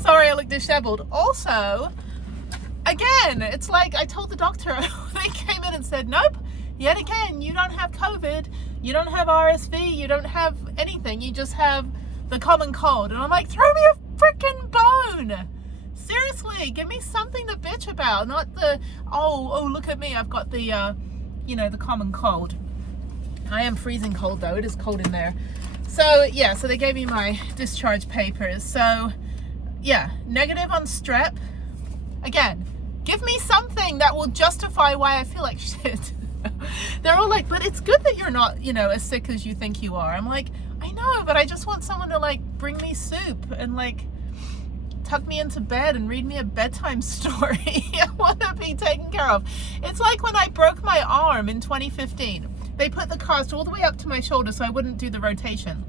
Sorry, I look disheveled. Also, again, it's like I told the doctor, they came in and said, nope, yet again, you don't have COVID, you don't have RSV, you don't have anything, you just have the common cold. And I'm like, throw me a freaking bone. Seriously, give me something to bitch about, not the, oh, look at me, I've got the, the common cold. I am freezing cold though, it is cold in there. So yeah, so they gave me my discharge papers. So yeah, negative on strep. Again, give me something that will justify why I feel like shit. They're all like, but it's good that you're not, as sick as you think you are. I'm like, I know, but I just want someone to like bring me soup and like tuck me into bed and read me a bedtime story. I want to be taken care of. It's like when I broke my arm in 2015. They put the cast all the way up to my shoulder so I wouldn't do the rotation.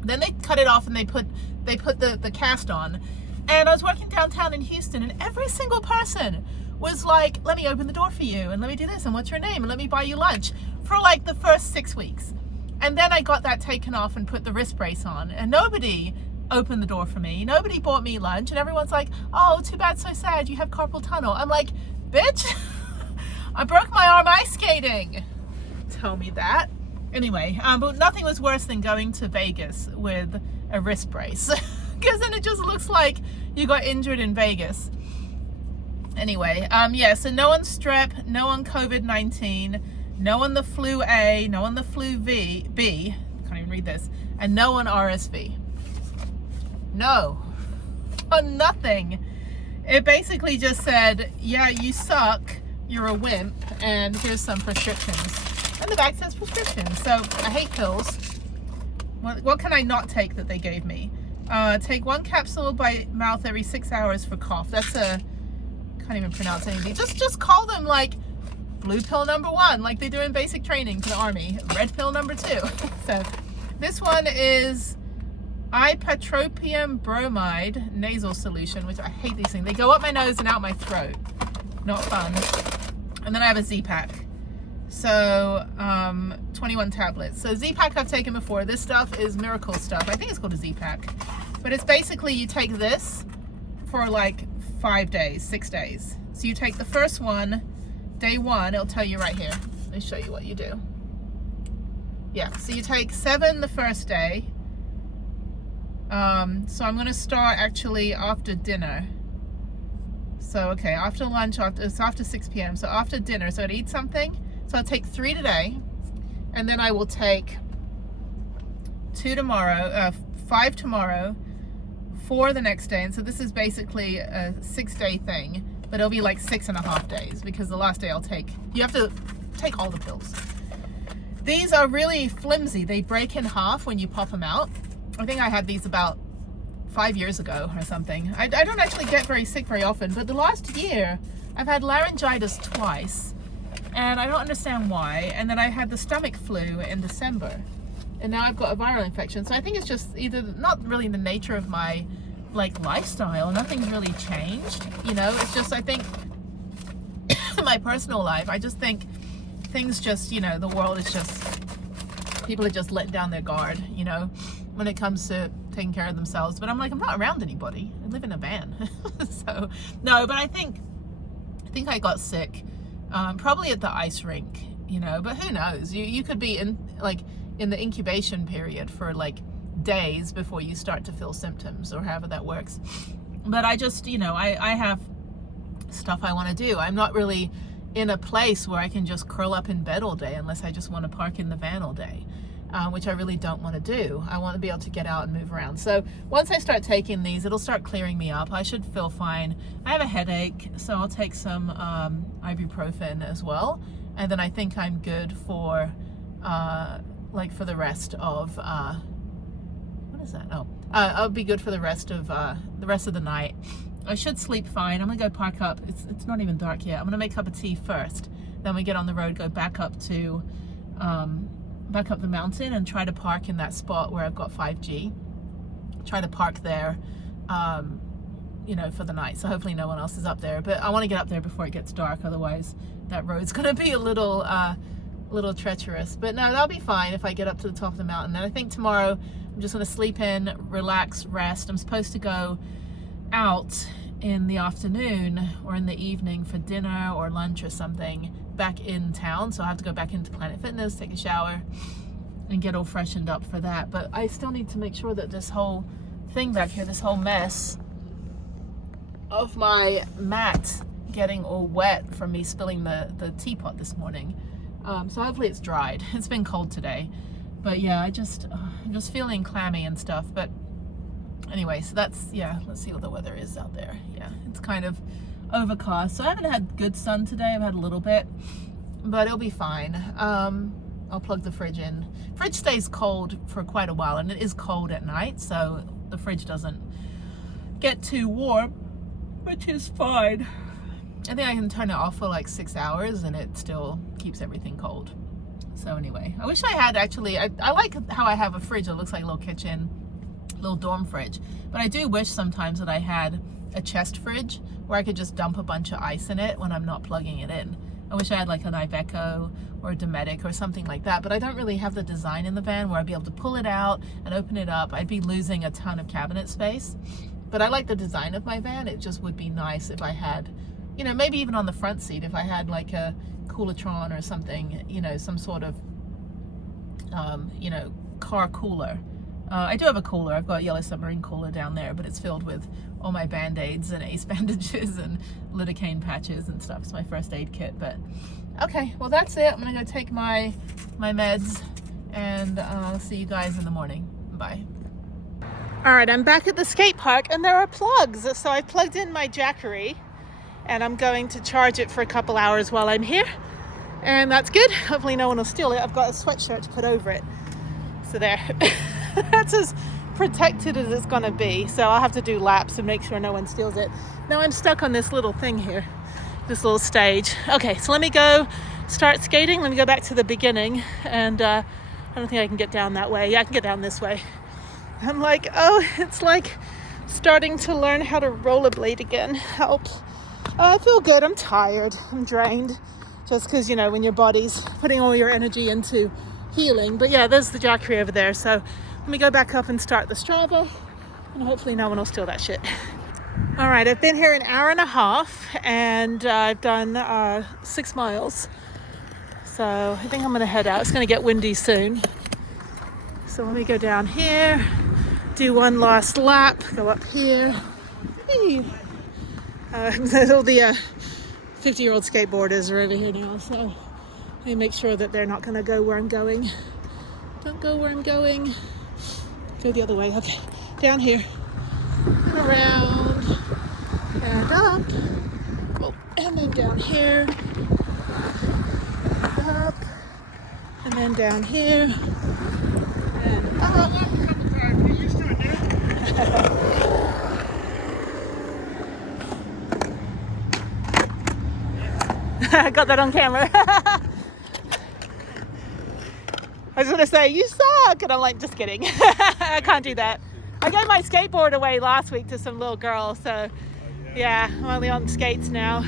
Then they cut it off and they put the cast on. And I was working downtown in Houston, and every single person was like, let me open the door for you, and let me do this, and what's your name, and let me buy you lunch, for like the first 6 weeks. And then I got that taken off and put the wrist brace on, and nobody opened the door for me. Nobody bought me lunch, and everyone's like, oh, too bad, so sad, you have carpal tunnel. I'm like, bitch, I broke my arm ice skating. Tell me that. Anyway, but nothing was worse than going to Vegas with a wrist brace, because then it just looks like you got injured in Vegas. Anyway, yeah, so no on strep, no on COVID-19, no on the flu A, no on the flu B, can't even read this, and no on RSV. No, on nothing. It basically just said, yeah, you suck, you're a wimp, and here's some prescriptions. And the back says prescription. So I hate pills. What can I not take that they gave me? Take 1 capsule by mouth every 6 hours for cough. That's can't even pronounce anything. Just call them like blue pill number 1, like they do in basic training for the army. Red pill number 2. So this one is ipratropium bromide nasal solution, which I hate these things. They go up my nose and out my throat. Not fun. And then I have a Z-Pack. So 21 tablets. So Z-Pack I've taken before. This stuff is miracle stuff. I think it's called a Z-Pack. But it's basically you take this for like 5 days, 6 days. So you take the first one, day 1, it'll tell you right here. Let me show you what you do. Yeah, so you take 7 the first day. So I'm going to start actually after dinner. So, okay, after lunch, it's after 6 p.m. So after dinner, so I'd eat something. So I'll take 3 today, and then I will take 2 tomorrow, 5 tomorrow, 4 the next day. And so this is basically a 6-day thing, but it'll be like 6.5 days, because the last day you have to take all the pills. These are really flimsy. They break in half when you pop them out. I think I had these about 5 years ago or something. I don't actually get very sick very often, but the last year I've had laryngitis twice. And I don't understand why. And then I had the stomach flu in December. And now I've got a viral infection. So I think it's just either not really the nature of my like lifestyle. Nothing's really changed. It's just, I think, my personal life, I just think things just, the world is just, people are just letting down their guard, when it comes to taking care of themselves. But I'm like, I'm not around anybody. I live in a van. So, no, but I think I got sick. Probably at the ice rink, but who knows? You could be in the incubation period for like days before you start to feel symptoms, or however that works. But I just, I have stuff I want to do. I'm not really in a place where I can just curl up in bed all day unless I just want to park in the van all day, which I really don't want to do. I want to be able to get out and move around. So once I start taking these, it'll start clearing me up. I should feel fine. I have a headache, so I'll take some ibuprofen as well. And then I think I'm good for for the rest of what is that? Oh, I'll be good for the rest of the night. I should sleep fine. I'm gonna go park up. It's not even dark yet. I'm gonna make a cup of tea first. Then we get on the road, go back up to back up the mountain, and try to park in that spot where I've got 5G. Try to park there, for the night. So hopefully no one else is up there. But I want to get up there before it gets dark. Otherwise, that road's gonna be a little treacherous. But no, that'll be fine if I get up to the top of the mountain. And I think tomorrow I'm just gonna sleep in, relax, rest. I'm supposed to go out in the afternoon or in the evening for dinner or lunch or something back in town, so I have to go back into Planet Fitness, take a shower and get all freshened up for that. But I still need to make sure that this whole thing back here, this whole mess of my mat getting all wet from me spilling the teapot this morning, so hopefully it's dried. It's been cold today, but yeah, I'm just feeling clammy and stuff. But anyway, so that's, yeah, let's see what the weather is out there. Yeah, it's kind of overcast, so I haven't had good sun today. I've had a little bit, but it'll be fine. I'll plug the fridge in. Fridge stays cold for quite a while, and it is cold at night, so the fridge doesn't get too warm, which is fine. I think I can turn it off for like 6 hours and it still keeps everything cold. So anyway, I wish I had actually, I like how I have a fridge that looks like a little kitchen, little dorm fridge, but I do wish sometimes that I had a chest fridge where I could just dump a bunch of ice in it when I'm not plugging it in. I wish I had like an Iveco or a Dometic or something like that, but I don't really have the design in the van where I'd be able to pull it out and open it up. I'd be losing a ton of cabinet space, but I like the design of my van. It just would be nice if I had, you know, maybe even on the front seat, if I had like a Coolatron or something, you know, some sort of, you know, car cooler. I do have a cooler. I've got a Yellow Submarine cooler down there, but it's filled with all my Band-Aids and ace bandages and lidocaine patches and stuff. It's my first aid kit. But okay, well that's it. I'm gonna go take my meds, and I'll see you guys in the morning. Bye. All right, I'm back at the skate park and there are plugs. So I plugged in my Jackery and I'm going to charge it for a couple hours while I'm here. And that's good. Hopefully no one will steal it. I've got a sweatshirt to put over it. So there. That's as protected as it's gonna be. So I'll have to do laps and make sure no one steals it. Now I'm stuck on this little thing here, this little stage. Okay, so let me go start skating. Let me go back to the beginning. And I don't think I can get down that way. Yeah, I can get down this way. I'm like, oh, it's like starting to learn how to rollerblade again. Help. I feel good. I'm tired. I'm drained. Just because, you know, when your body's putting all your energy into healing. But yeah, there's the Jackery over there. So let me go back up and start the Strava, and hopefully no one will steal that shit. All right, I've been here an hour and a half, and I've done 6 miles. So I think I'm going to head out. It's going to get windy soon. So let me go down here, do one last lap, go up here. Hey. All the 50-year-old skateboarders are over here now, so let me make sure that they're not going to go where I'm going. Don't go where I'm going. Go the other way. Okay, down here, and around, and up. Oh, and then down here, up, and then down here, and up. I got that on camera. I was going to say, you suck. And I'm like, just kidding. I can't do that. I gave my skateboard away last week to some little girl. So, yeah, I'm only on skates now.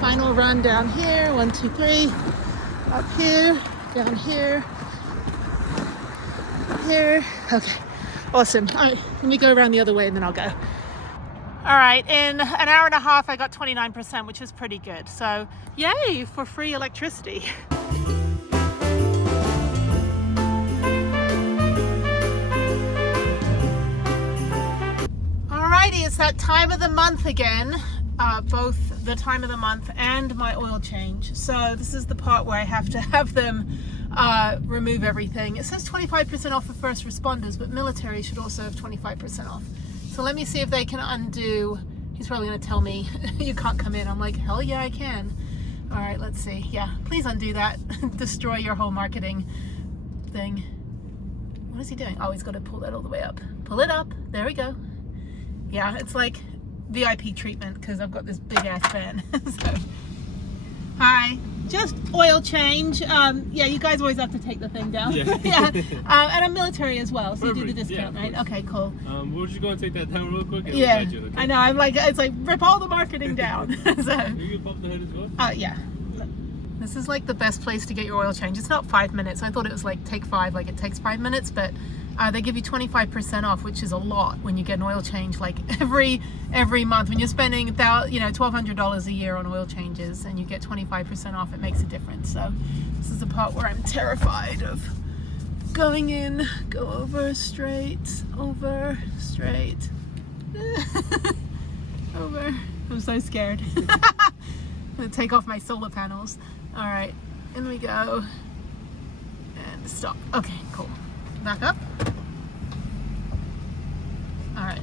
Final run down here, 1, 2, 3, up here, down here, here. Okay, awesome. All right, let me go around the other way and then I'll go. All right, in an hour and a half, I got 29%, which is pretty good. So yay for free electricity. Alrighty, it's that time of the month again. Both the time of the month and my oil change. So this is the part where I have to have them remove everything. It says 25% off for first responders, but military should also have 25% off. So let me see if they can undo. He's probably going to tell me you can't come in. I'm like, hell yeah, I can. All right, let's see. Yeah, please undo that. Destroy your whole marketing thing. What is he doing? Oh, he's got to pull that all the way up. Pull it up. There we go. Yeah, it's like VIP treatment because I've got this big ass fan. So, Hi. Just oil change. Yeah, you guys always have to take the thing down. Yeah. Yeah. And I'm military as well, so you do the Perfect. discount, Yeah, right? Okay, cool. We're just going to take that down real quick. And Yeah, we'll you, okay? I know. I'm like, it's like rip all the marketing down. So. You can bump the head as well. Yeah. This is like the best place to get your oil change. It's not 5 minutes. I thought it was like take 5, like it takes 5 minutes, but they give you 25% off, which is a lot when you get an oil change like every month. When you're spending $1,200 a year on oil changes and you get 25% off, it makes a difference. So this is the part where I'm terrified of going in. Go over, straight, over, straight, over. I'm so scared. I'm gonna take off my solar panels. All right, in we go, and stop. Okay, cool. Back up. All right.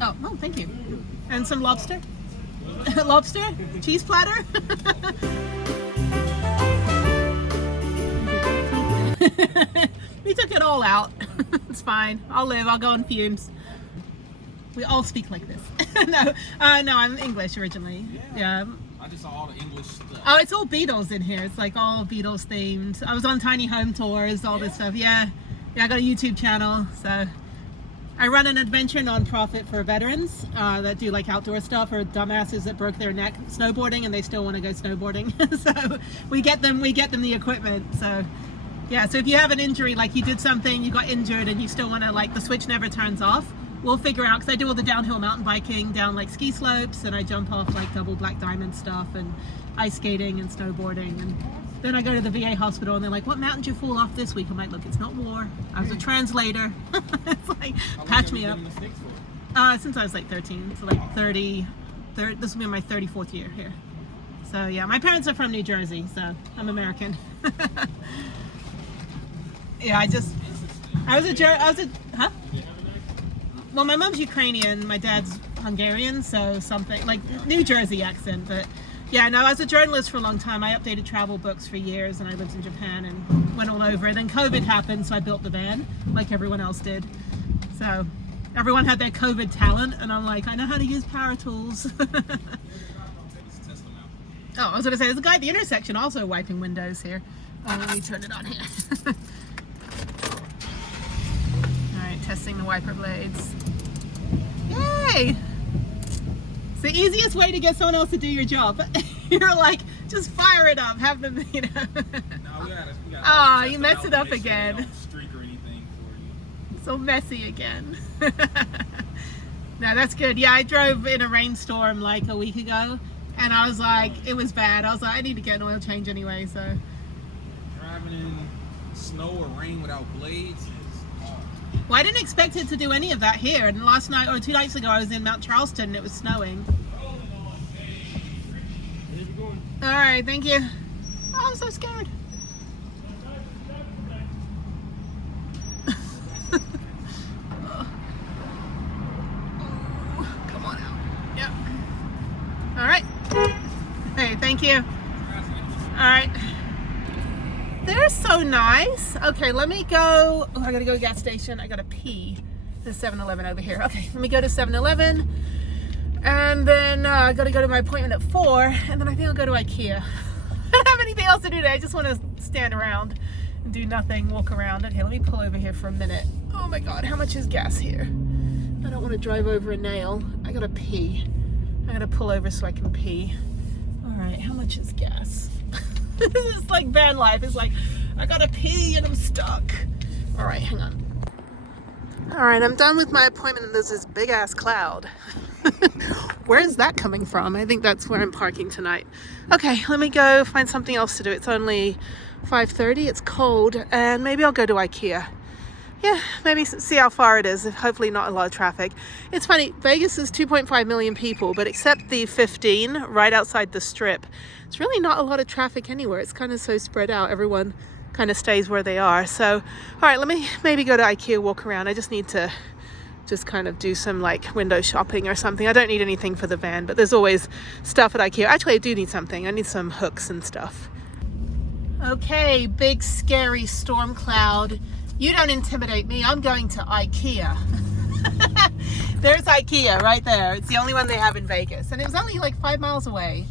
Oh, thank you. And some lobster. Lobster? Cheese platter? We took it all out. It's fine. I'll live. I'll go on fumes. We all speak like this. No, I'm English originally. Yeah. I just saw all the English stuff. Oh, it's all Beatles in here. It's like all Beatles themed. I was on tiny home tours, all this stuff. Yeah, I got a YouTube channel. So I run an adventure nonprofit for veterans that do like outdoor stuff, or dumbasses that broke their neck snowboarding and they still want to go snowboarding. So we get them the equipment. So yeah, so if you have an injury, like you did something, you got injured and you still want to, like the switch never turns off, we'll figure out, because I do all the downhill mountain biking down like ski slopes, and I jump off like double black diamond stuff and ice skating and snowboarding. And then I go to the VA hospital and they're like, what mountain did you fall off this week? I'm like, look, it's not war. I was a translator. It's like, patch me up. Since I was like 13, so like 30, this will be my 34th year here. So yeah, my parents are from New Jersey, so I'm American. Yeah, huh? Well, my mom's Ukrainian, my dad's Hungarian, so something like New Jersey accent. But yeah, no, I was a journalist for a long time. I updated travel books for years, and I lived in Japan and went all over. Then COVID happened, so I built the van like everyone else did. So everyone had their COVID talent, and I'm like, I know how to use power tools. Oh, I was going to say, there's a guy at the intersection also wiping windows here. Let me turn it on here. Testing the wiper blades. Yay! It's the easiest way to get someone else to do your job. You're like, just fire it up, have them, you know. No, we gotta oh, you messed it up again. Don't streak or anything for you. So messy again. No, that's good. Yeah, I drove in a rainstorm like a week ago, and I was like, it was bad. I was like, I need to get an oil change anyway, so. Driving in snow or rain without blades. Well, I didn't expect it to do any of that here. And last night, or 2 nights ago, I was in Mount Charleston and it was snowing. All right, thank you. Oh, I'm so scared. Come on out. Yep. All right. Hey, thank you. All right. They're so nice. Okay, let me go. Oh, I gotta go to the gas station. I gotta pee. There's 7-Eleven over here. Okay, let me go to 7-Eleven. And then I gotta go to my appointment at 4. And then I think I'll go to IKEA. I don't have anything else to do today. I just want to stand around and do nothing, walk around. Okay, let me pull over here for a minute. Oh my God, how much is gas here? I don't want to drive over a nail. I gotta pee. I gotta pull over so I can pee. All right, how much is gas? This is like van life. It's like, I gotta pee and I'm stuck. All right, hang on. All right, I'm done with my appointment and there's this big ass cloud. Where is that coming from? I think that's where I'm parking tonight. Okay, let me go find something else to do. It's only 5:30, it's cold, and maybe I'll go to IKEA. Yeah, maybe see how far it is. Hopefully not a lot of traffic. It's funny, Vegas is 2.5 million people, but except the 15 right outside the strip, it's really not a lot of traffic anywhere. It's kind of so spread out. Everyone kind of stays where they are. So, all right, let me maybe go to IKEA, walk around. I just need to just kind of do some like window shopping or something. I don't need anything for the van, but there's always stuff at IKEA. Actually, I do need something. I need some hooks and stuff. Okay, big scary storm cloud. You don't intimidate me. I'm going to IKEA. There's IKEA right there. It's the only one they have in Vegas. And it was only like 5 miles away.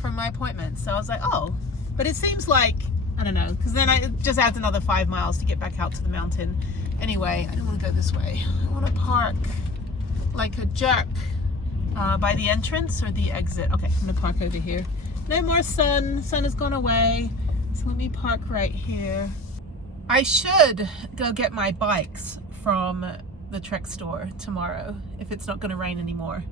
from my appointment. So I was like, oh, but it seems like, I don't know, because then it just adds another 5 miles to get back out to the mountain. Anyway, I don't want to go this way. I want to park like a jerk by the entrance or the exit. Okay, I'm gonna park over here. No more sun. Sun has gone away. So let me park right here. I should go get my bikes from the Trek store tomorrow if it's not going to rain anymore.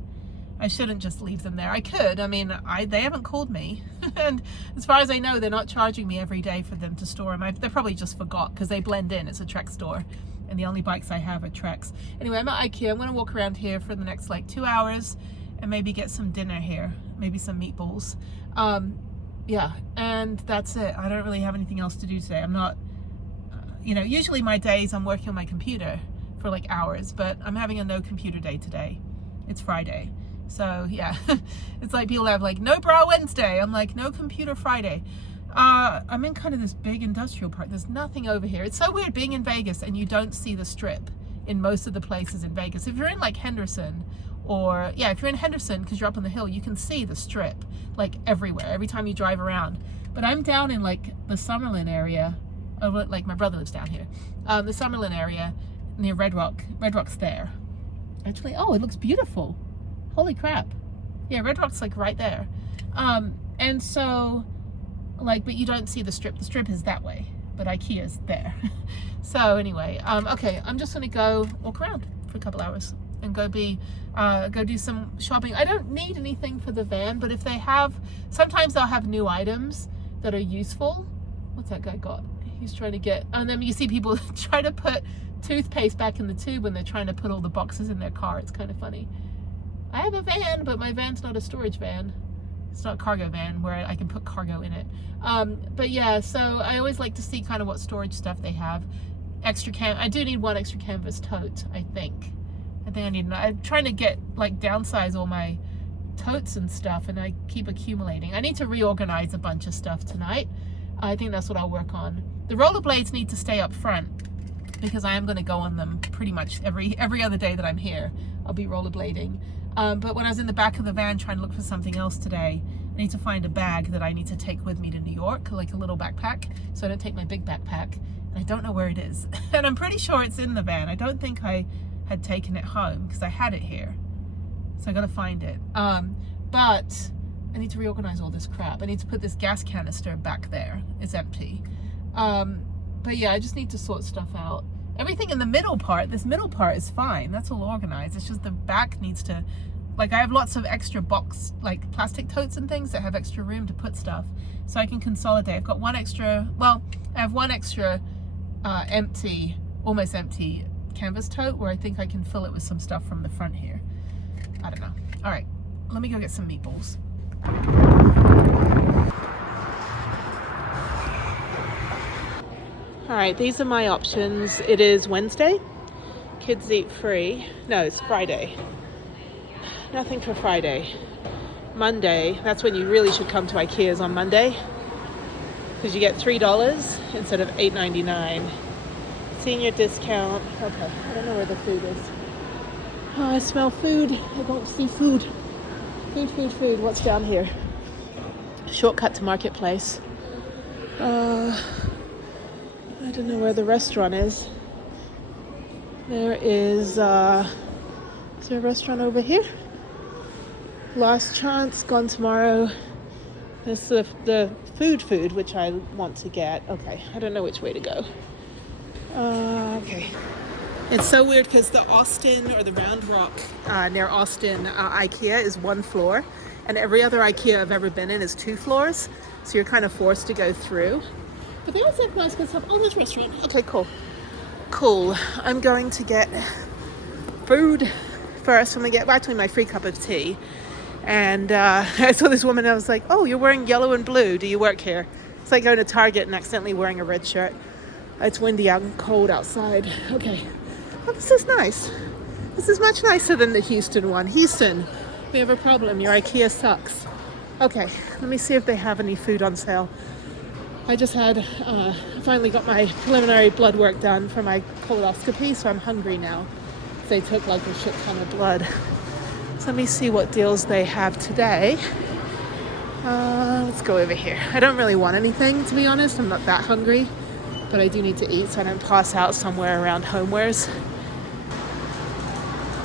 I shouldn't just leave them there. I could. I mean, they haven't called me. And as far as I know, they're not charging me every day for them to store them. They probably just forgot because they blend in. It's a Trek store. And the only bikes I have are Treks. Anyway, I'm at IKEA. I'm going to walk around here for the next like 2 hours and maybe get some dinner here. Maybe some meatballs. Yeah, and that's it. I don't really have anything else to do today. I'm not, you know, usually my days I'm working on my computer for like hours, but I'm having a no computer day today. It's Friday. So yeah, it's like people have like no bra Wednesday. I'm like no computer Friday. I'm in kind of this big industrial park. There's nothing over here. It's so weird being in Vegas and you don't see the strip in most of the places in Vegas. If you're in like Henderson, or yeah, if you're in Henderson because you're up on the hill, you can see the strip like everywhere every time you drive around. But I'm down in like the Summerlin area, over like my brother lives down here, the Summerlin area near Red Rock. Red Rock's there actually. Oh, it looks beautiful. Holy crap. Yeah, Red Rock's like right there. And so like, but you don't see the strip. The strip is that way, but IKEA's there. So anyway, okay, I'm just gonna go walk around for a couple hours and go do some shopping. I don't need anything for the van, but if they have, sometimes they'll have new items that are useful. What's that guy got? He's trying to get, and then you see people try to put toothpaste back in the tube when they're trying to put all the boxes in their car. It's kind of funny. I have a van, but my van's not a storage van. It's not a cargo van where I can put cargo in it. But yeah, so I always like to see kind of what storage stuff they have. I do need one extra canvas tote, I think I'm trying to get like downsize all my totes and stuff, and I keep accumulating. I need to reorganize a bunch of stuff tonight. I think that's what I'll work on. The rollerblades need to stay up front because I am going to go on them pretty much every other day that I'm here. I'll be rollerblading. But when I was in the back of the van trying to look for something else today, I need to find a bag that I need to take with me to New York, like a little backpack, so I don't take my big backpack. And I don't know where it is. And I'm pretty sure it's in the van. I don't think I had taken it home because I had it here. So I gotta find it. But I need to reorganize all this crap. I need to put this gas canister back there. It's empty. But yeah, I just need to sort stuff out. Everything in the middle part, this middle part is fine. That's all organized. It's just the back needs to, like I have lots of extra box, like plastic totes and things that have extra room to put stuff. So I can consolidate. I've got one extra, well, I have one extra empty, almost empty canvas tote where I think I can fill it with some stuff from the front here. I don't know. All right, let me go get some meatballs. All right, these are my options. It is Wednesday. Kids eat free. No, it's Friday. Nothing for Friday. Monday, that's when you really should come to IKEA's on Monday, because you get $3 instead of $8.99. Senior discount. Okay, I don't know where the food is. Oh, I smell food. I don't see food. Food. What's down here? Shortcut to Marketplace. I don't know where the restaurant is. There is there a restaurant over here? Last Chance, Gone Tomorrow. This is the food, which I want to get. Okay, I don't know which way to go. Okay. It's so weird because the Austin or the Round Rock near Austin IKEA is one floor, and every other IKEA I've ever been in is 2 floors. So you're kind of forced to go through. But they also have nice good stuff. Oh, there's a restaurant. Okay, cool. I'm going to get food first. I'm going to get actually my free cup of tea. And I saw this woman and I was like, oh, you're wearing yellow and blue. Do you work here? It's like going to Target and accidentally wearing a red shirt. It's windy out and cold outside. Okay. Oh, this is nice. This is much nicer than the Houston one. Houston, we have a problem. Your IKEA sucks. Okay, let me see if they have any food on sale. I just had, finally got my preliminary blood work done for my colonoscopy, so I'm hungry now. They took like a shit ton of blood. So let me see what deals they have today. Let's go over here. I don't really want anything, to be honest. I'm not that hungry, but I do need to eat so I don't pass out somewhere around homewares.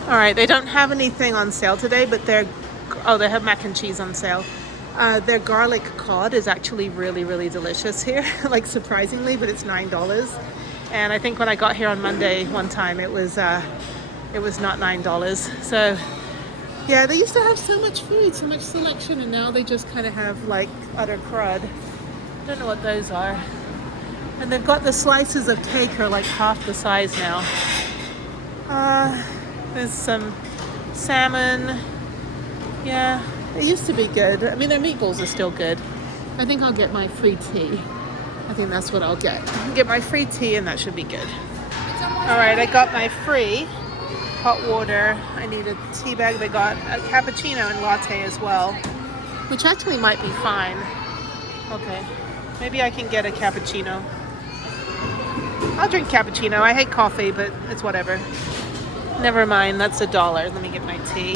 All right, they don't have anything on sale today, but they have mac and cheese on sale. Their garlic cod is actually really, really delicious here, like surprisingly, but it's $9. And I think when I got here on Monday one time, it was not $9. So yeah, they used to have so much food, so much selection, and now they just kind of have like utter crud. I don't know what those are. And they've got the slices of cake are like half the size now. There's some salmon. Yeah, it used to be good. I mean, their meatballs are still good. I think I'll get my free tea. I think that's what I'll get. I'll get my free tea and that should be good. All right, I got my free hot water. I need a tea bag. They got a cappuccino and latte as well, which actually might be fine. Okay, maybe I can get a cappuccino. I'll drink cappuccino. I hate coffee, but it's whatever. Never mind, that's $1. Let me get my tea.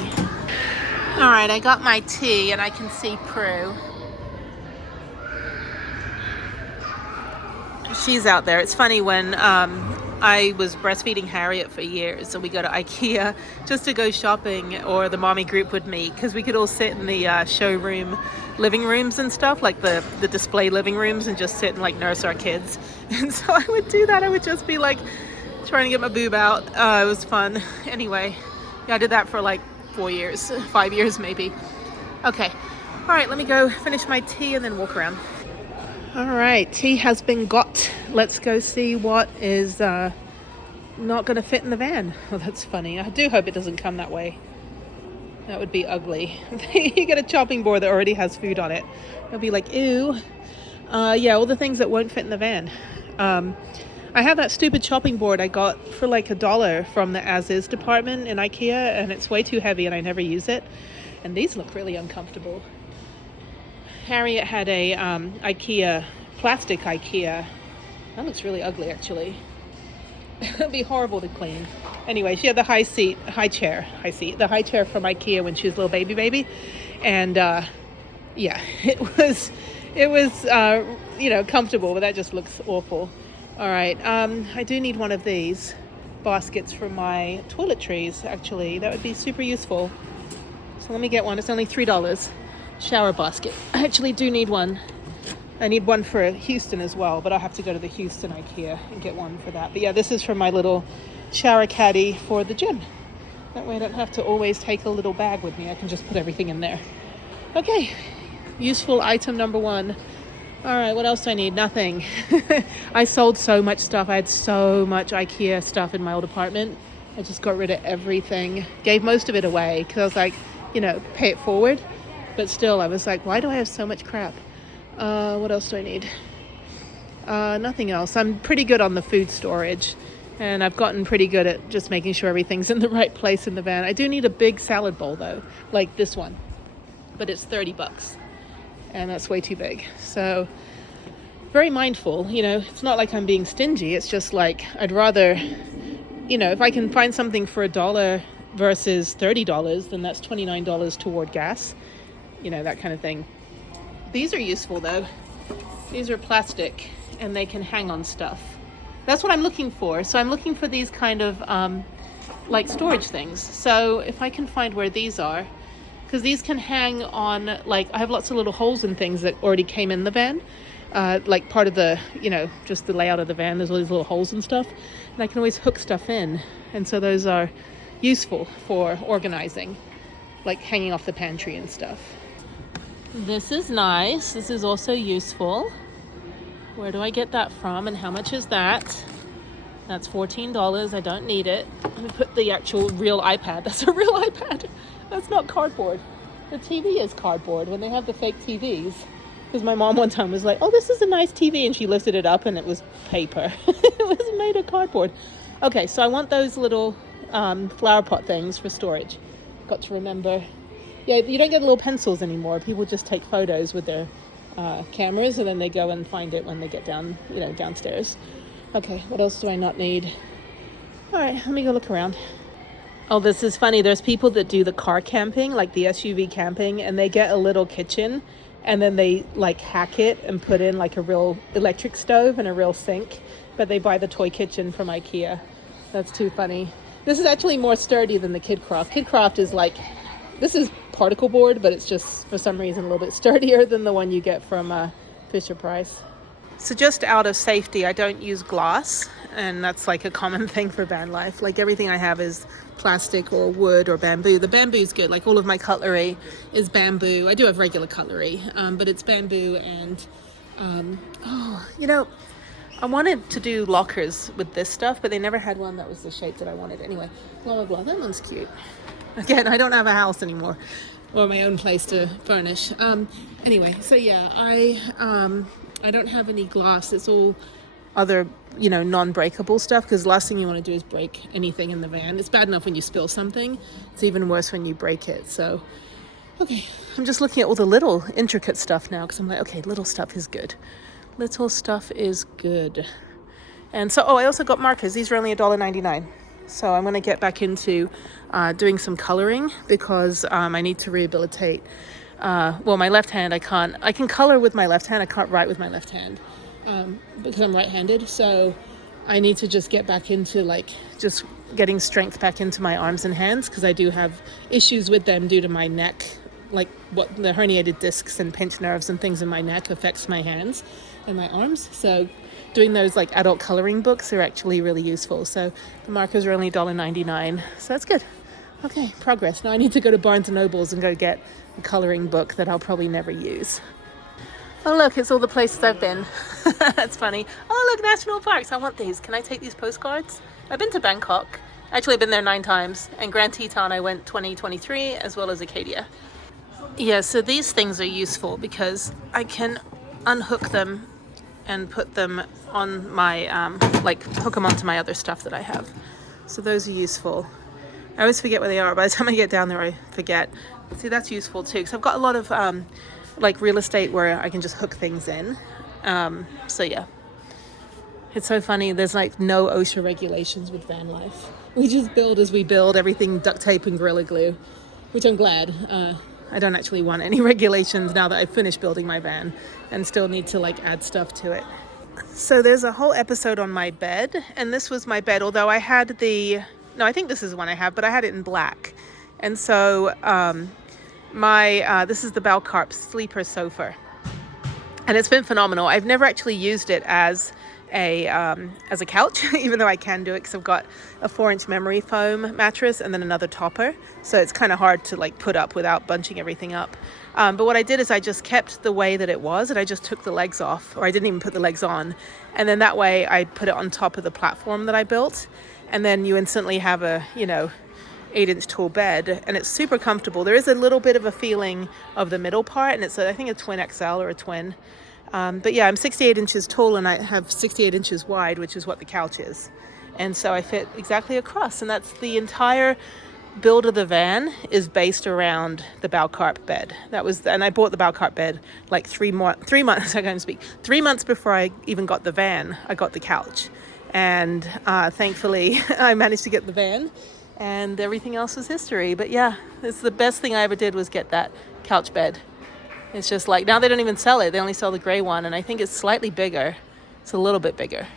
All right, I got my tea and I can see Prue. She's out there. It's funny, when I was breastfeeding Harriet for years, so we go to IKEA just to go shopping, or the mommy group would meet, because we could all sit in the showroom living rooms and stuff, like the display living rooms, and just sit and like nurse our kids. And so I would do that. I would just be like trying to get my boob out. It was fun. Anyway, yeah, I did that for like 5 years maybe. Okay, all right, let me go finish my tea and then walk around. All right, tea has been got. Let's go see what is not going to fit in the van. Oh, that's funny. I do hope it doesn't come that way. That would be ugly. You get a chopping board that already has food on it. It'll be like, ew. Yeah, all the things that won't fit in the van. I have that stupid chopping board I got for like $1 from the as-is department in IKEA, and it's way too heavy and I never use it. And these look really uncomfortable. Harriet had a plastic IKEA. That looks really ugly, actually. It'd be horrible to clean. Anyway, she had the high chair from IKEA when she was a little baby. And yeah, it was comfortable, but that just looks awful. All right, I do need one of these baskets for my toiletries, actually. That would be super useful. So let me get one. It's only $3. Shower basket. I actually do need one. I need one for Houston as well, but I'll have to go to the Houston IKEA and get one for that. But yeah, this is for my little shower caddy for the gym. That way I don't have to always take a little bag with me. I can just put everything in there. Okay, useful item number 1. All right, what else do I need? Nothing. I sold so much stuff. I had so much IKEA stuff in my old apartment. I just got rid of everything. Gave most of it away because I was like, pay it forward. But still, I was like, why do I have so much crap? What else do I need? Nothing else. I'm pretty good on the food storage. And I've gotten pretty good at just making sure everything's in the right place in the van. I do need a big salad bowl, though, like this one. But it's $30. And that's way too big. So very mindful, it's not like I'm being stingy. It's just like, I'd rather, if I can find something for $1 versus $30, then that's $29 toward gas, that kind of thing. These are useful though. These are plastic and they can hang on stuff. That's what I'm looking for. So I'm looking for these kind of like storage things. So if I can find where these are, because these can hang on, like, I have lots of little holes and things that already came in the van, like part of the, just the layout of the van. There's all these little holes and stuff, and I can always hook stuff in. And so those are useful for organizing, like hanging off the pantry and stuff. This is nice. This is also useful. Where do I get that from and how much is that? That's $14. I don't need it. Let me put the actual real iPad. That's a real iPad. That's not cardboard. The TV is cardboard when they have the fake TVs. Because my mom one time was like, oh, this is a nice TV. And she lifted it up and it was paper. It was made of cardboard. Okay, so I want those little flower pot things for storage. Got to remember. Yeah, you don't get little pencils anymore. People just take photos with their cameras and then they go and find it when they get down, downstairs. Okay, what else do I not need? All right, let me go look around. Oh, this is funny. There's people that do the car camping, like the SUV camping, and they get a little kitchen and then they like hack it and put in like a real electric stove and a real sink, but they buy the toy kitchen from IKEA. That's too funny. This is actually more sturdy than the Kidcraft. Kidcraft is like, this is particle board, but it's just for some reason a little bit sturdier than the one you get from Fisher Price. So just out of safety, I don't use glass, and that's like a common thing for van life. Like everything I have is plastic or wood or bamboo. The bamboo is good. Like all of my cutlery is bamboo. I do have regular cutlery, but it's bamboo. And oh, you know, I wanted to do lockers with this stuff, but they never had one that was the shape that I wanted. Anyway, blah blah blah. That one's cute. Again, I don't have a house anymore or my own place to furnish. Anyway, so yeah, I don't have any glass. It's all other, you know, non-breakable stuff, because the last thing you want to do is break anything in the van. It's bad enough when you spill something. It's even worse when you break it. So, okay, I'm just looking at all the little intricate stuff now, because I'm like, okay, little stuff is good. Little stuff is good. And so, oh, I also got markers. These are only $1.99. So I'm going to get back into doing some coloring, because I need to rehabilitate. Well, my left hand, I can color with my left hand. I can't write with my left hand because I'm right-handed. So I need to just get back into like just getting strength back into my arms and hands, because I do have issues with them due to my neck. Like what the herniated discs and pinched nerves and things in my neck affects my hands and my arms. So doing those like adult coloring books are actually really useful. So the markers are only $1.99. So that's good. Okay, progress. Now I need to go to Barnes & Noble's and go get a coloring book that I'll probably never use. Oh look, it's all the places I've been. That's funny. Oh look, national parks. I want these. Can I take these postcards? I've been to Bangkok. Actually, I've been there 9 times. And Grand Teton I went 2023, as well as Acadia. Yeah, so these things are useful because I can unhook them and put them on my, like hook them onto my other stuff that I have. So those are useful. I always forget where they are. By the time I get down there, I forget. See, that's useful too, because I've got a lot of like real estate where I can just hook things in. So yeah, it's so funny. There's like no OSHA regulations with van life. We just build as we build, everything duct tape and Gorilla Glue, which I'm glad. I don't actually want any regulations now that I've finished building my van and still need to like add stuff to it. So there's a whole episode on my bed, and this was my bed, although I had I think this is the one I have, but I had it in black. And so this is the Balcarp sleeper sofa, and it's been phenomenal. I've never actually used it as a couch, even though I can do it, because I've got a 4-inch memory foam mattress and then another topper, so it's kind of hard to like put up without bunching everything up. But what I did is I just kept the way that it was, and I just took the legs off, or I didn't even put the legs on, and then that way I put it on top of the platform that I built, and then you instantly have a 8-inch tall bed, and it's super comfortable. There is a little bit of a feeling of the middle part, and it's I think a twin XL or a twin. But yeah, I'm 68 inches tall and I have 68 inches wide, which is what the couch is. And so I fit exactly across, and that's the entire build of the van is based around the Balcarp bed. And I bought the Balcarp bed like 3 months, I can't speak, 3 months before I even got the van, I got the couch. And thankfully I managed to get the van, and everything else was history. But yeah, it's the best thing I ever did was get that couch bed. It's just like, now they don't even sell it. They only sell the gray one, and I think it's slightly bigger. It's a little bit bigger.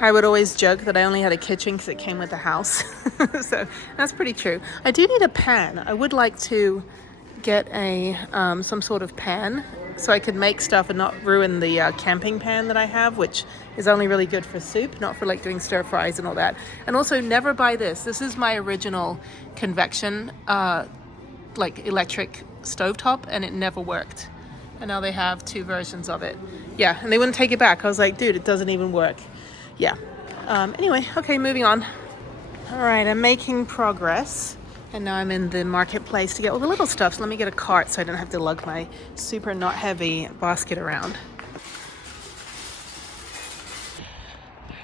I would always joke that I only had a kitchen because it came with the house. So that's pretty true. I do need a pan. I would like to get some sort of pan so I could make stuff and not ruin the camping pan that I have, which is only really good for soup, not for like doing stir fries and all that. And also, never buy this. This is my original convection like electric stovetop, and it never worked. And now they have 2 versions of it. Yeah, and they wouldn't take it back. I was like, dude, it doesn't even work. Yeah. Anyway, okay, moving on. All right, I'm making progress. And now I'm in the marketplace to get all the little stuff. So let me get a cart so I don't have to lug my super not heavy basket around.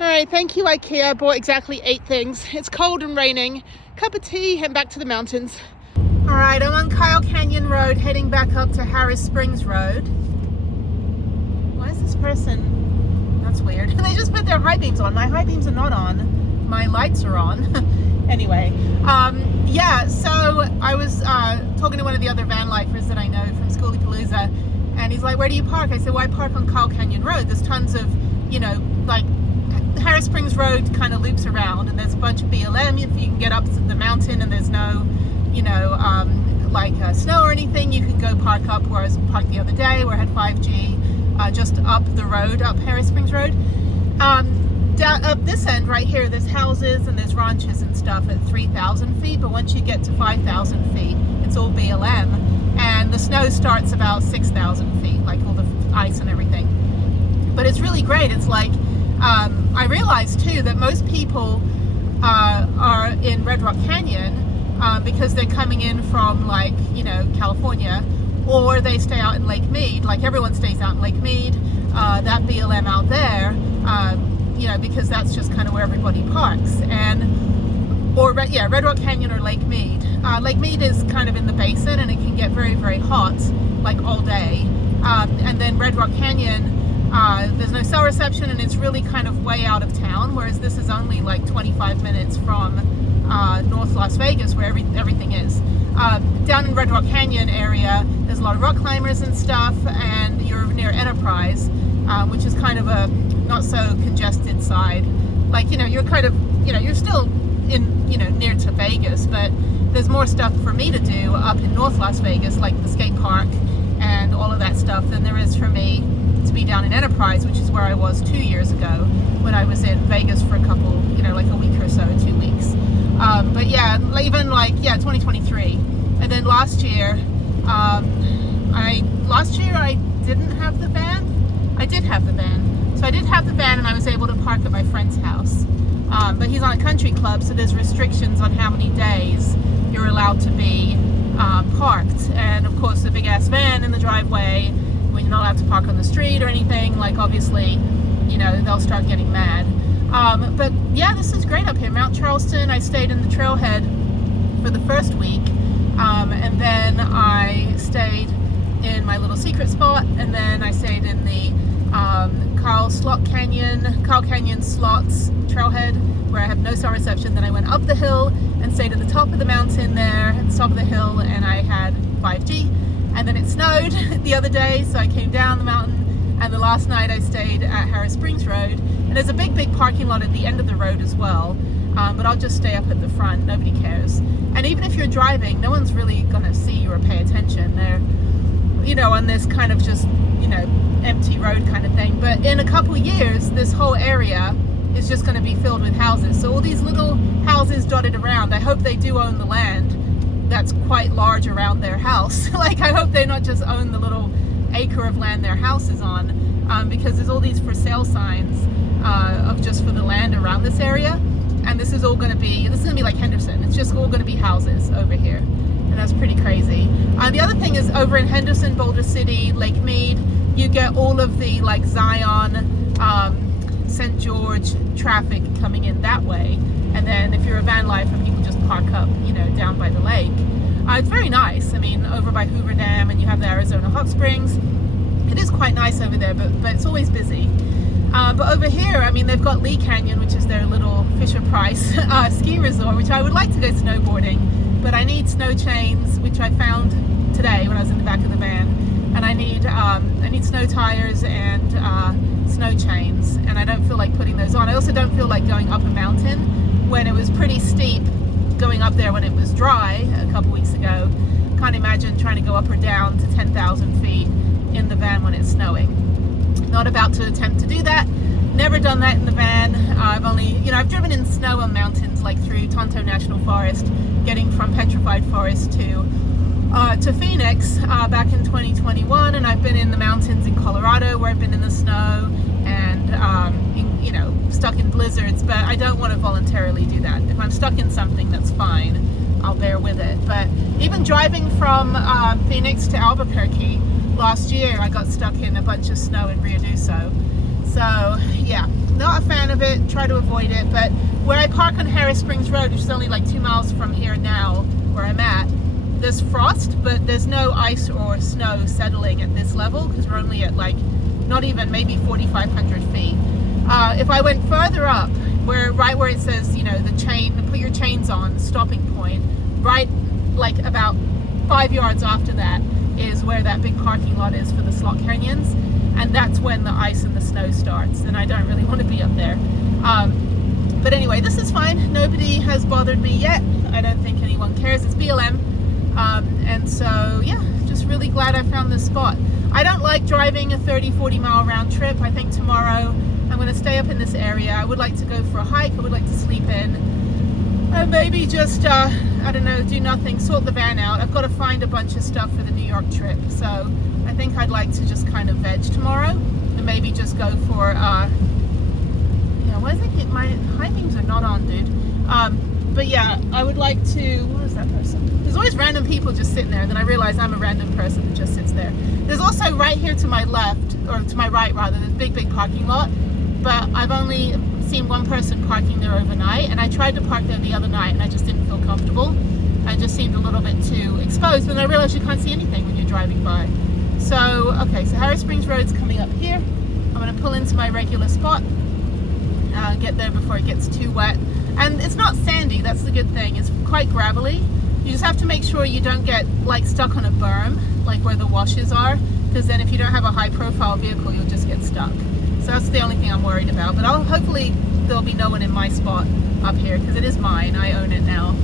All right, thank you, IKEA. I bought exactly 8 things. It's cold and raining. Cup of tea and back to the mountains. All right, I'm on Kyle Canyon Road, heading back up to Harris Springs Road. Why is this person? That's weird. They just put their high beams on. My high beams are not on. My lights are on. Anyway, yeah, so I was talking to one of the other van lifers that I know from Schoolypalooza, and he's like, where do you park? I said, well, I park on Kyle Canyon Road. There's tons of, you know, like Harris Springs Road kind of loops around, and there's a bunch of BLM if you can get up to the mountain and there's no, you know, snow or anything. You can go park up where I was parked the other day, where I had 5G, just up the road, up Harris Springs Road. Down up this end right here, there's houses and there's ranches and stuff at 3,000 feet, but once you get to 5,000 feet, it's all BLM, and the snow starts about 6,000 feet, like all the ice and everything. But it's really great. It's like, I realized too that most people are in Red Rock Canyon because they're coming in from, like, you know, California, or they stay out in Lake Mead, like everyone stays out in Lake Mead, that BLM out there, you know, because that's just kind of where everybody parks. And Red Rock Canyon or Lake Mead. Lake Mead is kind of in the basin, and it can get very, very hot, like all day. And then Red Rock Canyon, there's no cell reception, and it's really kind of way out of town, whereas this is only like 25 minutes from North Las Vegas, where everything is. Down in Red Rock Canyon area, there's a lot of rock climbers and stuff, and you're near Enterprise, which is kind of a not so congested side. Like, you know, you're kind of, you know, you're still in, you know, near to Vegas, but there's more stuff for me to do up in North Las Vegas, like the skate park and all of that stuff, than there is for me to be down in Enterprise, which is where I was 2 years ago when I was in Vegas for a couple, you know, like a week or so, 2 weeks. But yeah, even like, yeah, 2023. And then last year I didn't have the van. I did have the van. So I did have the van, and I was able to park at my friend's house. But he's on a country club, so there's restrictions on how many days you're allowed to be parked. And of course, the big ass van in the driveway, when you're not allowed to park on the street or anything, like obviously, you know, they'll start getting mad. But yeah, this is great up here. Mount Charleston, I stayed in the trailhead for the first week. And then I stayed in my little secret spot, and then I stayed in the Kyle Canyon Slots trailhead, where I have no cell reception. Then I went up the hill and stayed at the top of the mountain there, at the top of the hill, and I had 5G. And then it snowed the other day, so I came down the mountain, and the last night I stayed at Harris Springs Road. And there's a big parking lot at the end of the road as well, but I'll just stay up at the front. Nobody cares. And even if you're driving, no one's really gonna see you or pay attention. They're, you know, on this kind of just, you know, empty road kind of thing. But in a couple years, this whole area is just going to be filled with houses. So all these little houses dotted around, I hope they do own the land that's quite large around their house. Like, I hope they not just own the little acre of land their house is on, because there's all these for sale signs of just for the land around this area. And this is going to be like Henderson. It's just all going to be houses over here. And that's pretty crazy. The other thing is, over in Henderson, Boulder City, Lake Mead, you get all of the like Zion, St. George traffic coming in that way. And then if you're a van lifer, people just park up, you know, down by the lake. It's very nice. I mean, over by Hoover Dam, and you have the Arizona Hot Springs. It is quite nice over there, but it's always busy. But over here, I mean, they've got Lee Canyon, which is their little Fisher-Price ski resort, which I would like to go snowboarding, but I need snow chains, which I found today when I was in the back of the van, and I need snow tires and snow chains, and I don't feel like putting those on. I also don't feel like going up a mountain when it was pretty steep going up there when it was dry a couple weeks ago. Can't imagine trying to go up or down to 10,000 feet in the van when it's snowing. Not about to attempt to do that. Never done that in the van. I've driven in snow on mountains, like through Tonto National Forest, getting from Petrified Forest to Phoenix back in 2021, and I've been in the mountains in Colorado where I've been in the snow and stuck in blizzards, but I don't want to voluntarily do that. If I'm stuck in something, that's fine. I'll bear with it. But even driving from Phoenix to Albuquerque last year, I got stuck in a bunch of snow in Rio Duso. So yeah, not a fan of it, try to avoid it. But where I park on Harris Springs Road, which is only like 2 miles from here now where I'm at, there's frost, but there's no ice or snow settling at this level, because we're only at like not even maybe 4,500 feet. If I went further up right where it says, you know, the chain, put your chains on, the stopping point, right like about 5 yards after that is where that big parking lot is for the slot canyons, and that's when the ice and the snow starts, and I don't really want to be up there. But anyway, this is fine. Nobody has bothered me yet. I don't think anyone cares. It's BLM. And so, yeah, just really glad I found this spot. I don't like driving a 30-40 mile round trip. I think tomorrow I'm going to stay up in this area. I would like to go for a hike. I would like to sleep in. And maybe just, I don't know, do nothing, sort the van out. I've got to find a bunch of stuff for the New York trip. So I think I'd like to just kind of veg tomorrow and maybe just go for, why is it my high beams are not on, dude? But yeah, I would like to, what is that person? There's always random people just sitting there, then I realize I'm a random person that just sits there. There's also right here to my left, or to my right rather, this big parking lot, but I've only seen one person parking there overnight, and I tried to park there the other night and I just didn't feel comfortable. I just seemed a little bit too exposed, and I realized you can't see anything when you're driving by. So, okay, so Harris Springs Road's coming up here. I'm gonna pull into my regular spot. Get there before it gets too wet, and it's not sandy, that's the good thing. It's quite gravelly. You just have to make sure you don't get like stuck on a berm, like where the washes are, because then if you don't have a high profile vehicle, you'll just get stuck. So that's the only thing I'm worried about, but hopefully there'll be no one in my spot up here, because it is mine, I own it now.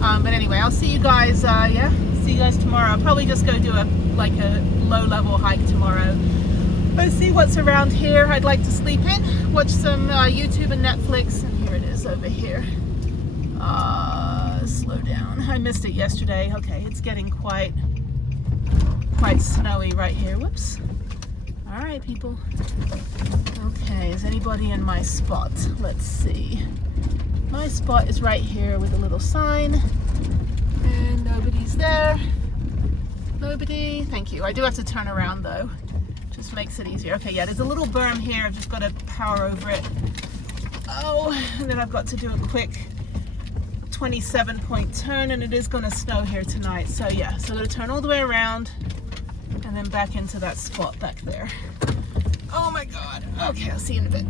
But anyway, I'll see you guys, see you guys tomorrow. I'll probably just go do a low level hike tomorrow. Let's see what's around here. I'd like to sleep in, watch some YouTube and Netflix, and here it is over here. Slow down. I missed it yesterday. Okay, it's getting quite snowy right here. Whoops. All right, people. Okay, is anybody in my spot? Let's see. My spot is right here with a little sign, and nobody's there. Nobody. Thank you. I do have to turn around though. Just makes it easier. Okay, yeah, there's a little berm here. I've just got to power over it. Oh, and then I've got to do a quick 27-point turn, and it is going to snow here tonight. So yeah, so I'm going to turn all the way around and then back into that spot back there. Oh my God. Okay, I'll see you in a bit.